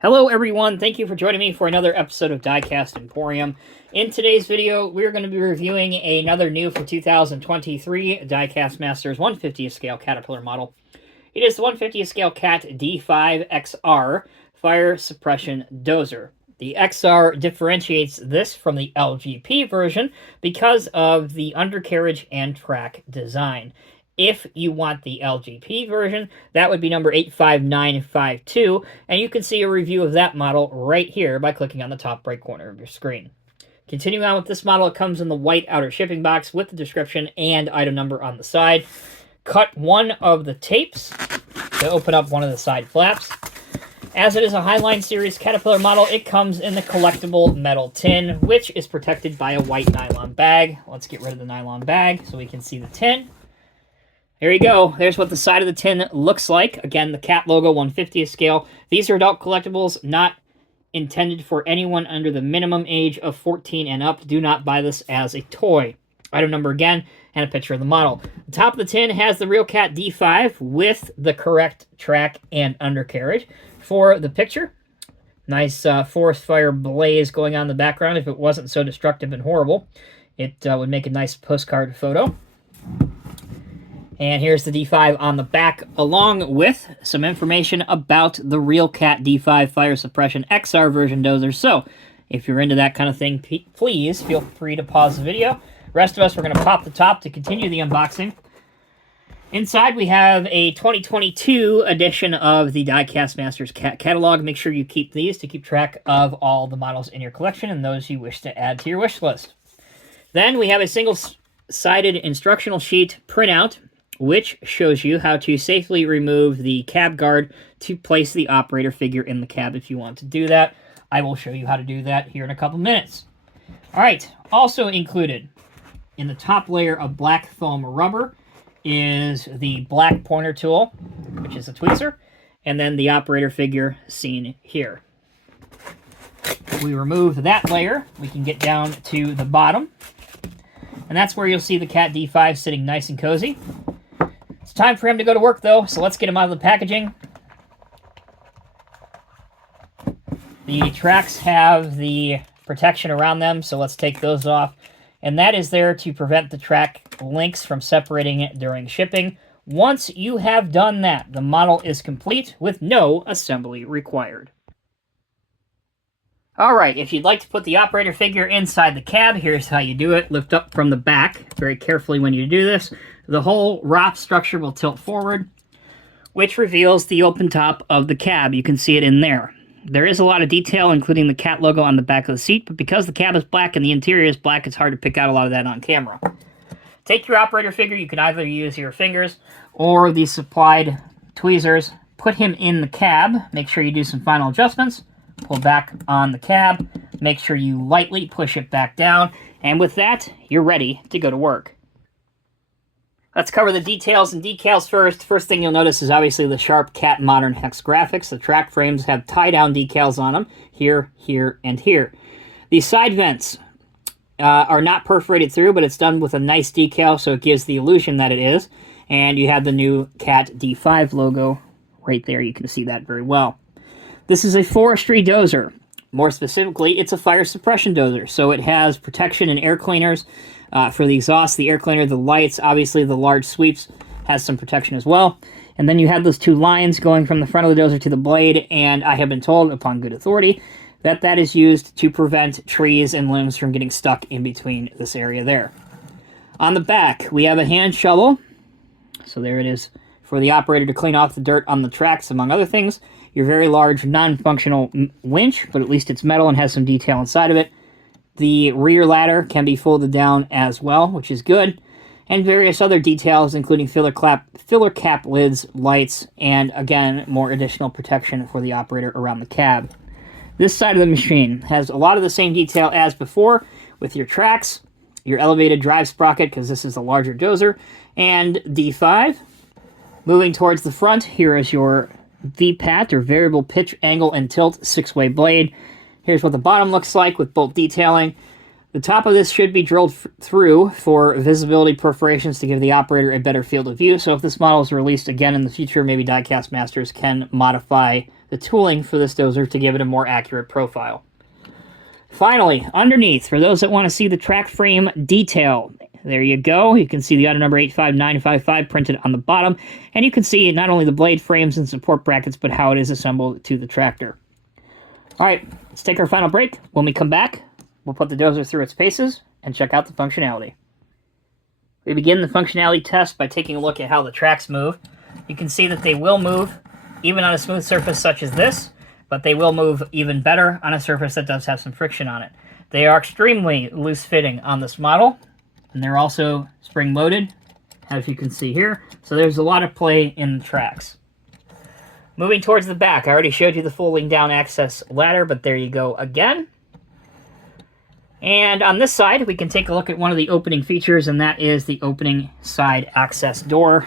Hello everyone, thank you for joining me for another episode of Diecast Emporium. In today's video, we're going to be reviewing another new for 2023 Diecast Masters 150th scale Caterpillar model. It is the 150th scale Cat D5 XR Fire Suppression Dozer. The XR differentiates this from the LGP version because of the undercarriage and track design. If you want the LGP version, that would be number 85952, and you can see a review of that model right here by clicking on the top right corner of your screen. Continuing on with this model, it comes in the white outer shipping box with the description and item number on the side. Cut one of the tapes to open up one of the side flaps. As it is a Highline series Caterpillar model, it comes in the collectible metal tin, which is protected by a white nylon bag. Let's get rid of the nylon bag so we can see the tin. There you go. There's what the side of the tin looks like. Again, the Cat logo, 150th scale. These are adult collectibles, not intended for anyone under the minimum age of 14 and up. Do not buy this as a toy. Item number again, and a picture of the model. The top of the tin has the real Cat D5 with the correct track and undercarriage. For the picture, nice forest fire blaze going on in the background. If it wasn't so destructive and horrible, it would make a nice postcard photo. And here's the D5 on the back, along with some information about the real Cat D5 Fire Suppression XR version Dozer. So, if you're into that kind of thing, please feel free to pause the video. Rest of us, we're going to pop the top to continue the unboxing. Inside, we have a 2022 edition of the Diecast Masters catalog. Make sure you keep these to keep track of all the models in your collection and those you wish to add to your wish list. Then we have a single-sided instructional sheet printout, which shows you how to safely remove the cab guard to place the operator figure in the cab if you want to do that. I will show you how to do that here in a couple minutes. All right, also included in the top layer of black foam rubber is the black pointer tool, which is a tweezer, and then the operator figure seen here. If we remove that layer, we can get down to the bottom, and that's where you'll see the Cat D5 sitting nice and cozy. It's time for him to go to work, though, so let's get him out of the packaging. The tracks have the protection around them, so let's take those off. And that is there to prevent the track links from separating it during shipping. Once you have done that, the model is complete with no assembly required. Alright, if you'd like to put the operator figure inside the cab, here's how you do it. Lift up from the back very carefully when you do this. The whole ROP structure will tilt forward, which reveals the open top of the cab. You can see it in there. There is a lot of detail, including the Cat logo on the back of the seat, but because the cab is black and the interior is black, it's hard to pick out a lot of that on camera. Take your operator figure. You can either use your fingers or the supplied tweezers. Put him in the cab. Make sure you do some final adjustments. Pull back on the cab. Make sure you lightly push it back down. And with that, you're ready to go to work. Let's cover the details and decals first. First thing you'll notice is obviously the sharp Cat Modern Hex graphics. The track frames have tie-down decals on them, here, here, and here. The side vents are not perforated through, but it's done with a nice decal, so it gives the illusion that it is. And you have the new Cat D5 logo right there. You can see that very well. This is a forestry dozer. More specifically, it's a fire suppression dozer, so it has protection and air cleaners for the exhaust, the air cleaner, the lights. Obviously, the large sweeps has some protection as well. And then you have those two lines going from the front of the dozer to the blade, and I have been told, upon good authority, that that is used to prevent trees and limbs from getting stuck in between this area there. On the back, we have a hand shovel. So there it is for the operator to clean off the dirt on the tracks, among other things. Your very large, non-functional winch, but at least it's metal and has some detail inside of it. The rear ladder can be folded down as well, which is good. And various other details, including filler cap lids, lights, and again, more additional protection for the operator around the cab. This side of the machine has a lot of the same detail as before, with your tracks, your elevated drive sprocket, because this is a larger dozer, and D5. Moving towards the front, here is your VPAT, or variable pitch, angle, and tilt 6-way blade. Here's what the bottom looks like with bolt detailing. The top of this should be drilled through for visibility perforations to give the operator a better field of view. So if this model is released again in the future, maybe Diecast Masters can modify the tooling for this dozer to give it a more accurate profile. Finally, underneath, for those that want to see the track frame detail, there you go. You can see the item number 85955 printed on the bottom, and you can see not only the blade frames and support brackets, but how it is assembled to the tractor. All right, let's take our final break. When we come back, we'll put the dozer through its paces and check out the functionality. We begin the functionality test by taking a look at how the tracks move. You can see that they will move even on a smooth surface such as this, but they will move even better on a surface that does have some friction on it. They are extremely loose-fitting on this model, and they're also spring-loaded, as you can see here, so there's a lot of play in the tracks. Moving towards the back, I already showed you the folding down access ladder, but there you go again. And on this side, we can take a look at one of the opening features, and that is the opening side access door.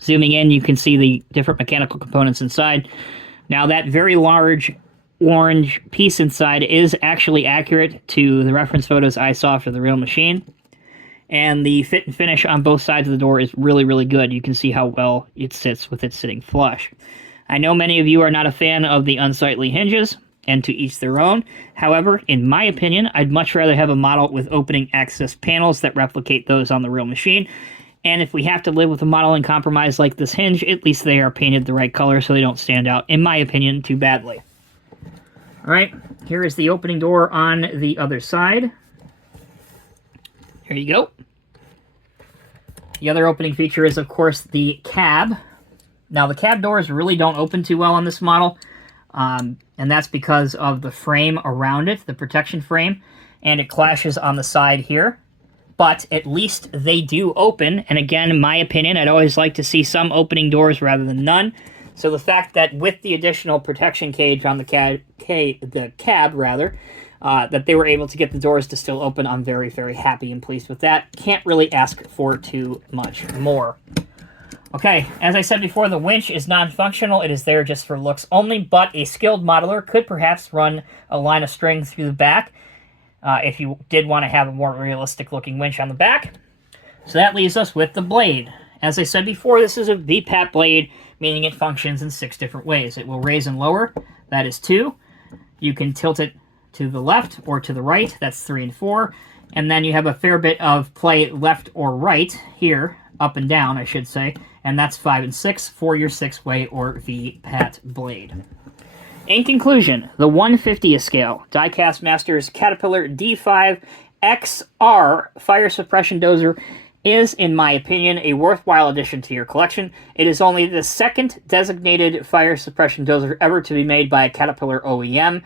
Zooming in, you can see the different mechanical components inside. Now, that very large orange piece inside is actually accurate to the reference photos I saw for the real machine. And the fit and finish on both sides of the door is really, really good. You can see how well it sits with it sitting flush. I know many of you are not a fan of the unsightly hinges, and to each their own. However, in my opinion, I'd much rather have a model with opening access panels that replicate those on the real machine. And if we have to live with a modeling compromise like this hinge, at least they are painted the right color so they don't stand out, in my opinion, too badly. Alright, here is the opening door on the other side. Here you go. The other opening feature is, of course, the cab. Now, the cab doors really don't open too well on this model, and that's because of the frame around it, the protection frame, and it clashes on the side here. But at least they do open, and again, in my opinion, I'd always like to see some opening doors rather than none. So the fact that with the additional protection cage on the cab, that they were able to get the doors to still open, I'm very, very happy and pleased with that. Can't really ask for too much more. Okay, as I said before, the winch is non-functional. It is there just for looks only, but a skilled modeler could perhaps run a line of string through the back if you did want to have a more realistic-looking winch on the back. So that leaves us with the blade. As I said before, this is a VPAT blade, meaning it functions in 6 different ways. It will raise and lower. That is 2. You can tilt it to the left or to the right. That's 3 and 4. And then you have a fair bit of play left or right here, up and down, I should say. And that's 5 and 6 for your 6-way or VPAT blade. In conclusion, the 1/50th scale Diecast Masters Caterpillar D5 XR Fire Suppression Dozer is, in my opinion, a worthwhile addition to your collection. It is only the second designated fire suppression dozer ever to be made by a Caterpillar OEM.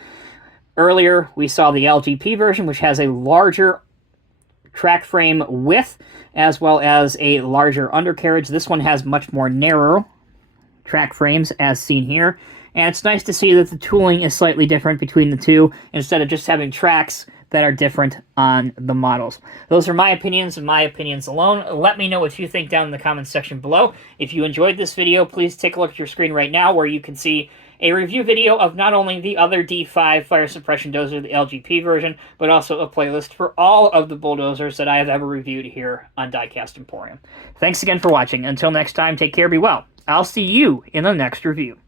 Earlier, we saw the LGP version, which has a larger track frame width, as well as a larger undercarriage. This one has much more narrow track frames, as seen here. And it's nice to see that the tooling is slightly different between the two, instead of just having tracks that are different on the models. Those are my opinions and my opinions alone. Let me know what you think down in the comments section below. If you enjoyed this video, please take a look at your screen right now where you can see a review video of not only the other D5 fire suppression dozer, the LGP version, but also a playlist for all of the bulldozers that I have ever reviewed here on Diecast Emporium. Thanks again for watching. Until next time, take care, be well. I'll see you in the next review.